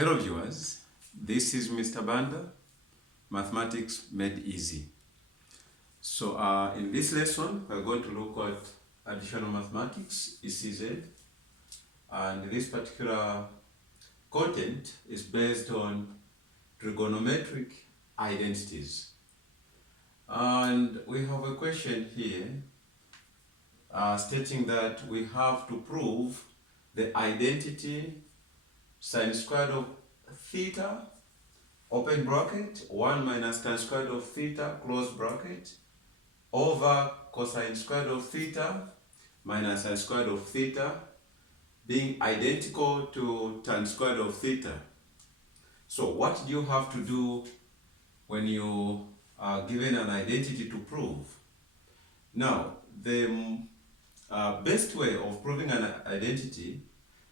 Hello viewers, this is Mr. Banda, Mathematics Made Easy. So in this lesson, we're going to look at additional mathematics, ECZ, and this particular content is based on trigonometric identities. And we have a question here stating that we have to prove the identity sine squared of theta, open bracket, 1 minus tan squared of theta, close bracket, over cosine squared of theta minus sine squared of theta being identical to tan squared of theta. So what do you have to do when you are given an identity to prove? Now, the best way of proving an identity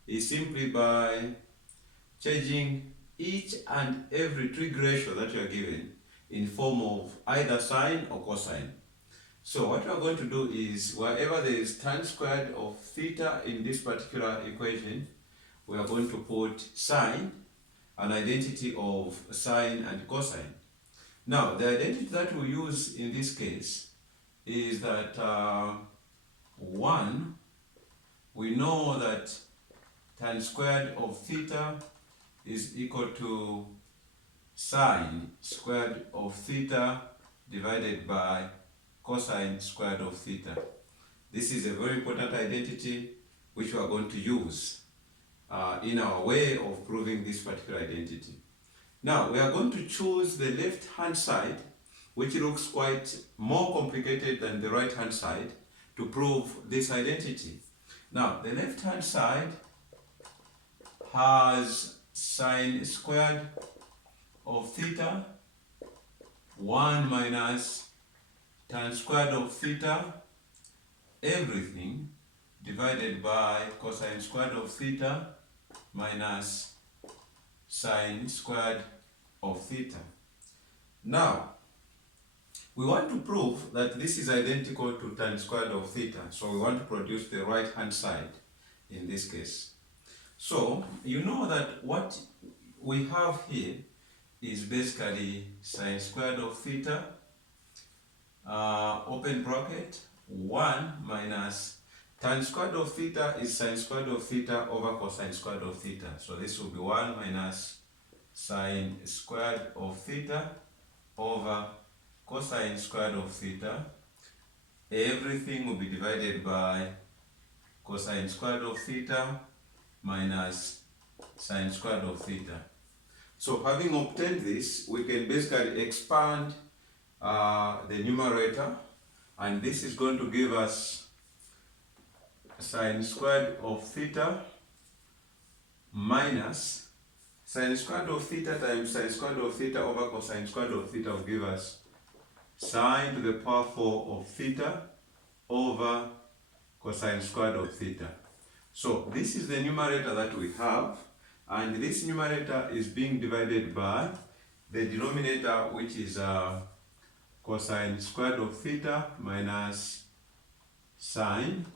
is simply by changing each and every trig ratio that you are given in form of either sine or cosine. So what we are going to do is, wherever there is tan squared of theta in this particular equation, we are going to put sine, an identity of sine and cosine. Now, the identity that we use in this case is that 1, we know that tan squared of theta is equal to sine squared of theta divided by cosine squared of theta. This is a very important identity which we are going to use in our way of proving this particular identity. Now, we are going to choose the left hand side, which looks quite more complicated than the right hand side, to prove this identity. Now, the left hand side has sine squared of theta, 1 minus tan squared of theta, everything divided by cosine squared of theta minus sine squared of theta. Now, we want to prove that this is identical to tan squared of theta, so we want to produce the right hand side in this case. So, you know that what we have here is basically sine squared of theta, open bracket, 1 minus tan squared of theta is sine squared of theta over cosine squared of theta. So this will be 1 minus sine squared of theta over cosine squared of theta. Everything will be divided by cosine squared of theta minus sine squared of theta. So having obtained this, we can basically expand the numerator, and this is going to give us sine squared of theta minus sine squared of theta times sine squared of theta over cosine squared of theta will give us sine to the power 4 of theta over cosine squared of theta. So this is the numerator that we have, and this numerator is being divided by the denominator, which is cosine squared of theta minus sine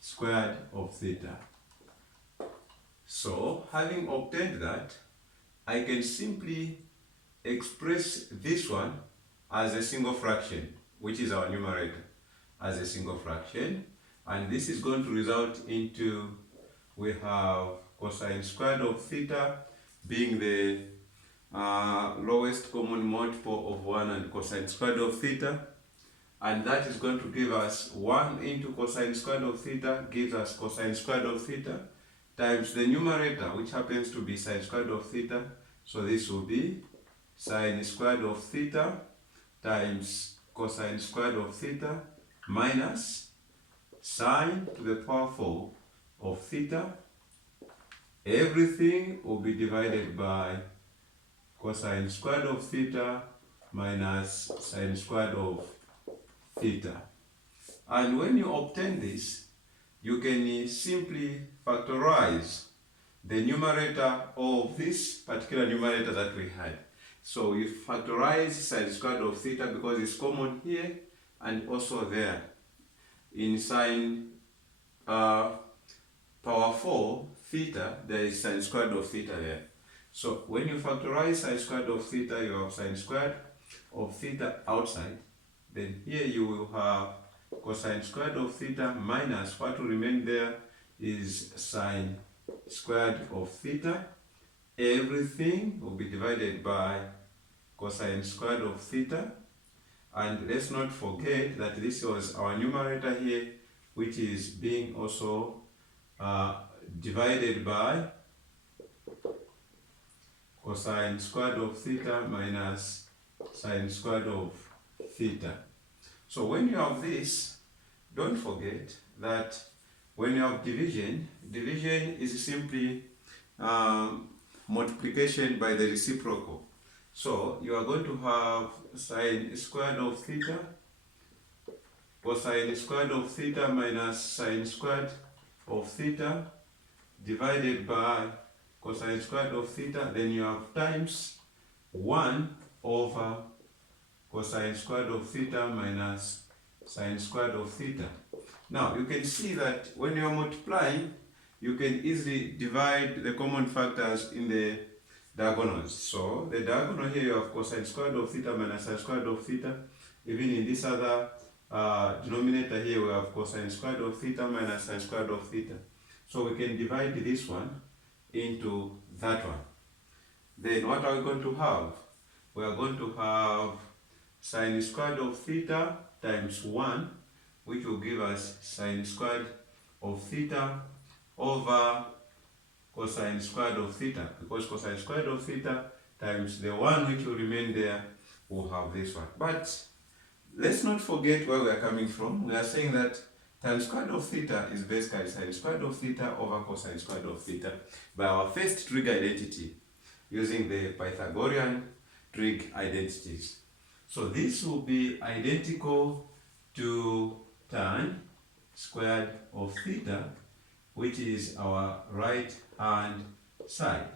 squared of theta. So, having obtained that, I can simply express this one as a single fraction, which is our numerator, as a single fraction, and this is going to result into, we have cosine squared of theta being the lowest common multiple of 1 and cosine squared of theta, and that is going to give us 1 into cosine squared of theta gives us cosine squared of theta times the numerator, which happens to be sine squared of theta. So this will be sine squared of theta times cosine squared of theta minus sine to the power 4 of theta. Everything will be divided by cosine squared of theta minus sine squared of theta. And when you obtain this, you can simply factorize the numerator of this particular numerator that we had. So you factorize sine squared of theta because it's common here and also there. In sine power 4 theta, there is sine squared of theta there. So when you factorize sine squared of theta, you have sine squared of theta outside. Then here you will have cosine squared of theta minus what will remain there is sine squared of theta. Everything will be divided by cosine squared of theta. And let's not forget that this was our numerator here, which is being also divided by cosine squared of theta minus sine squared of theta. So when you have this, don't forget that when you have division, division is simply multiplication by the reciprocal. So you are going to have sine squared of theta, cosine squared of theta minus sine squared of theta divided by cosine squared of theta. Then you have times 1 over cosine squared of theta minus sine squared of theta. Now you can see that when you are multiplying, you can easily divide the common factors in the diagonals. So the diagonal here you have cosine squared of theta minus sine squared of theta. Even in this other denominator here we have cosine squared of theta minus sine squared of theta. So we can divide this one into that one. Then what are we going to have? We are going to have sine squared of theta times 1, which will give us sine squared of theta over cosine squared of theta, because cosine squared of theta times the 1 which will remain there will have this one. But let's not forget where we are coming from. We are saying that tan squared of theta is basically sine squared of theta over cosine squared of theta by our first trig identity using the Pythagorean trig identities. So this will be identical to tan squared of theta, which is our right hand side.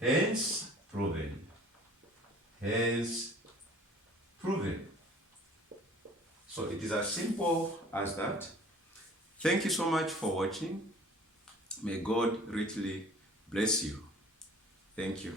Hence proven. Hence proven. So it is as simple as that. Thank you so much for watching. May God richly bless you. Thank you.